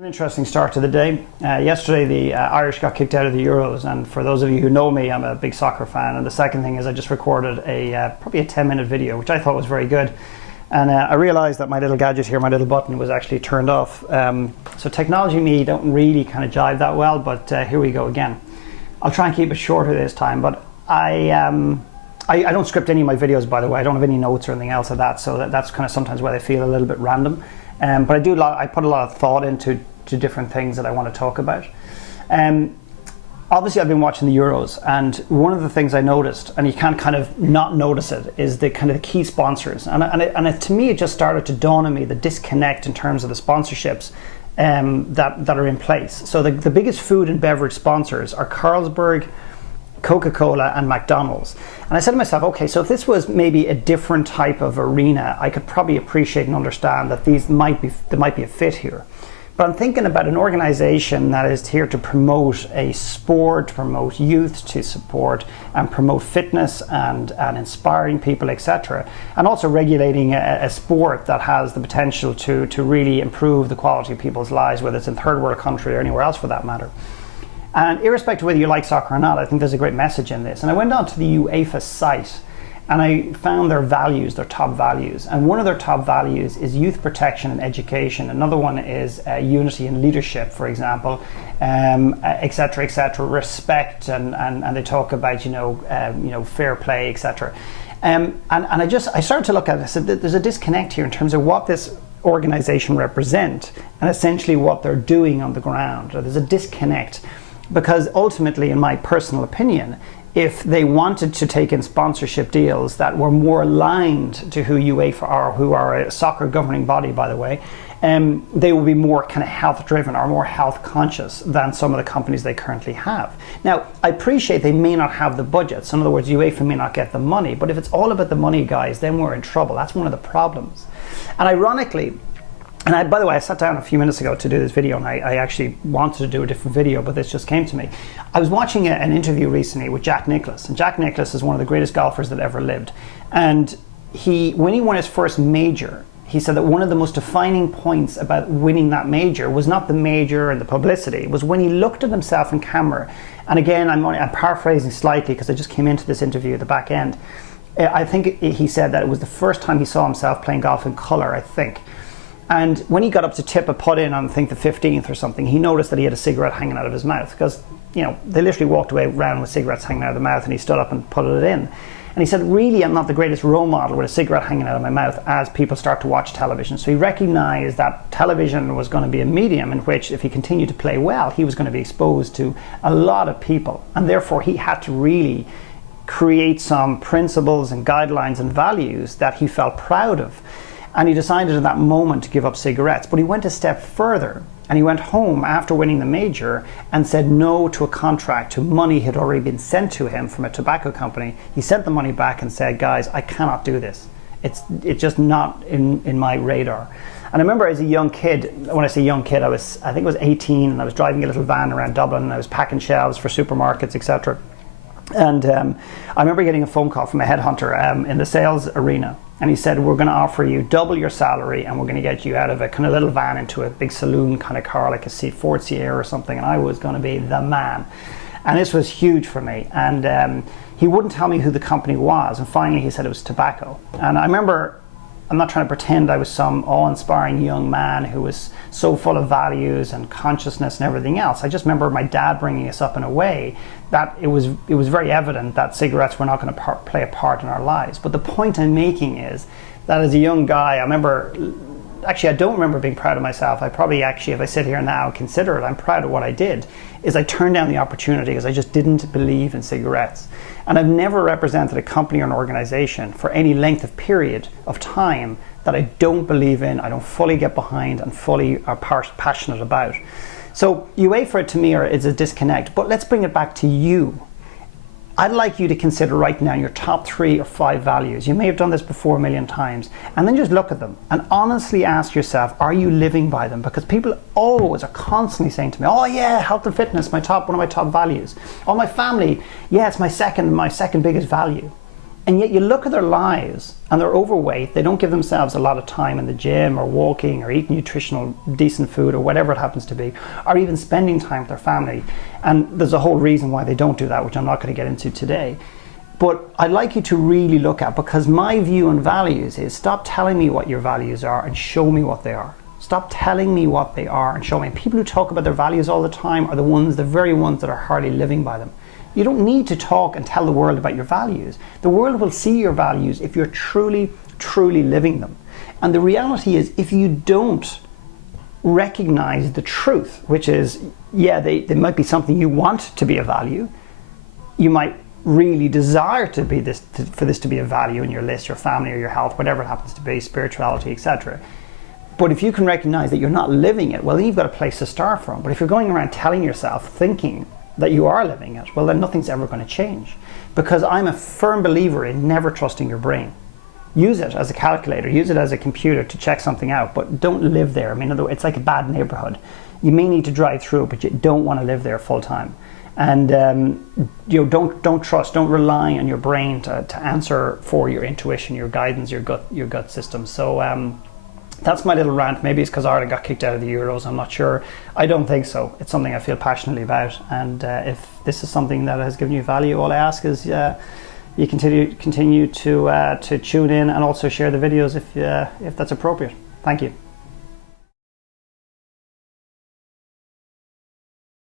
An interesting start to the day. Yesterday the Irish got kicked out of the Euros, and for those of you who know me, I'm a big soccer fan. And the second thing is I just recorded probably a 10-minute video, which I thought was very good. And I realized that my little gadget here, my little button, was actually turned off. So technology and me don't really kind of jive that well, but here we go again. I'll try and keep it shorter this time, but I don't script any of my videos, by the way. I don't have any notes or anything else of that, so that's kind of sometimes why they feel a little bit random. But I put a lot of thought into different things that I want to talk about. Obviously I've been watching the Euros, and one of the things I noticed, and you can't kind of not notice it, is the kind of the key sponsors. To me it just started to dawn on me the disconnect in terms of the sponsorships that are in place. So the biggest food and beverage sponsors are Carlsberg, Coca-Cola and McDonald's. And I said to myself, okay, so if this was maybe a different type of arena, I could probably appreciate and understand that there might be a fit here. But I'm thinking about an organization that is here to promote a sport, to promote youth, to support and promote fitness and inspiring people, etc. And also regulating a sport that has the potential to really improve the quality of people's lives, whether it's in third world country or anywhere else for that matter. And irrespective of whether you like soccer or not, I think there's a great message in this. And I went on to the UEFA site and I found their values, their top values. And one of their top values is youth protection and education. Another one is unity and leadership, for example, etc., etc., respect, and they talk about fair play, etc. And I started to look at it. I said there's a disconnect here in terms of what this organization represent and essentially what they're doing on the ground. There's a disconnect. Because ultimately, in my personal opinion, if they wanted to take in sponsorship deals that were more aligned to who UEFA are, who are a soccer governing body, by the way, they will be more kind of health driven or more health conscious than some of the companies they currently have. Now, I appreciate they may not have the budgets. In other words, UEFA may not get the money, but if it's all about the money, guys, then we're in trouble. That's one of the problems. And ironically, by the way, I sat down a few minutes ago to do this video, and I actually wanted to do a different video, but this just came to me. I was watching an interview recently with Jack Nicklaus, and Jack Nicklaus is one of the greatest golfers that ever lived. And when he won his first major, he said that one of the most defining points about winning that major was not the major and the publicity. It was when he looked at himself in camera. And again, I'm paraphrasing slightly because I just came into this interview at the back end. I think he said that it was the first time he saw himself playing golf in color, I think. And when he got up to tip a putt in on, I think, the 15th or something, he noticed that he had a cigarette hanging out of his mouth because, they literally walked away around with cigarettes hanging out of the mouth, and he stood up and putted it in. And he said, really, I'm not the greatest role model with a cigarette hanging out of my mouth as people start to watch television. So he recognized that television was going to be a medium in which, if he continued to play well, he was going to be exposed to a lot of people. And therefore, he had to really create some principles and guidelines and values that he felt proud of. And he decided in that moment to give up cigarettes. But he went a step further, and he went home after winning the major and said no to a contract, to money had already been sent to him from a tobacco company. He sent the money back and said, guys, I cannot do this. It's just not in my radar. And I remember as a young kid, when I say young kid, I think it was 18, and I was driving a little van around Dublin, and I was packing shelves for supermarkets, etc. And I remember getting a phone call from a headhunter in the sales arena. And he said, we're going to offer you double your salary, and we're going to get you out of a kind of little van into a big saloon kind of car, like a Ford Sierra or something. And I was going to be the man. And this was huge for me. And he wouldn't tell me who the company was. And finally he said it was tobacco. And I remember, I'm not trying to pretend I was some awe-inspiring young man who was so full of values and consciousness and everything else. I just remember my dad bringing us up in a way that it was very evident that cigarettes were not going to play a part in our lives. But the point I'm making is that as a young guy, I don't remember being proud of myself. I probably actually, if I sit here now and consider it, I'm proud of what I did, is I turned down the opportunity because I just didn't believe in cigarettes. And I've never represented a company or an organization for any length of period of time that I don't believe in, I don't fully get behind, and fully are passionate about. So UEFA to me is a disconnect, but let's bring it back to you. I'd like you to consider writing down your top 3 or 5 values. You may have done this before a million times, and then just look at them and honestly ask yourself, are you living by them? Because people always are constantly saying to me, oh yeah, health and fitness, one of my top values. Oh, my family, yeah, it's my second biggest value. And yet you look at their lives and they're overweight. They don't give themselves a lot of time in the gym or walking or eating nutritional, decent food or whatever it happens to be, or even spending time with their family. And there's a whole reason why they don't do that, which I'm not going to get into today. But I'd like you to really look at, because my view on values is stop telling me what your values are and show me what they are. Stop telling me what they are and show me. People who talk about their values all the time are the very ones that are hardly living by them. You don't need to talk and tell the world about your values. The world will see your values if you're truly, truly living them. And the reality is, if you don't recognize the truth, which is, yeah, they might be something you want to be a value. You might really desire to be this, for this to be a value in your list, your family or your health, whatever it happens to be, spirituality, etc. But if you can recognize that you're not living it, well, then you've got a place to start from. But if you're going around telling yourself, thinking that you are living it, well, then nothing's ever going to change. Because I'm a firm believer in never trusting your brain. Use it as a calculator, use it as a computer to check something out, but don't live there. I mean, it's like a bad neighborhood. You may need to drive through it, but you don't want to live there full time. And don't trust, don't rely on your brain to answer for your intuition, your guidance, your gut system. So that's my little rant. Maybe it's because Ireland got kicked out of the Euros. I'm not sure. I don't think so. It's something I feel passionately about. And if this is something that has given you value, all I ask is you continue to tune in and also share the videos if that's appropriate. Thank you.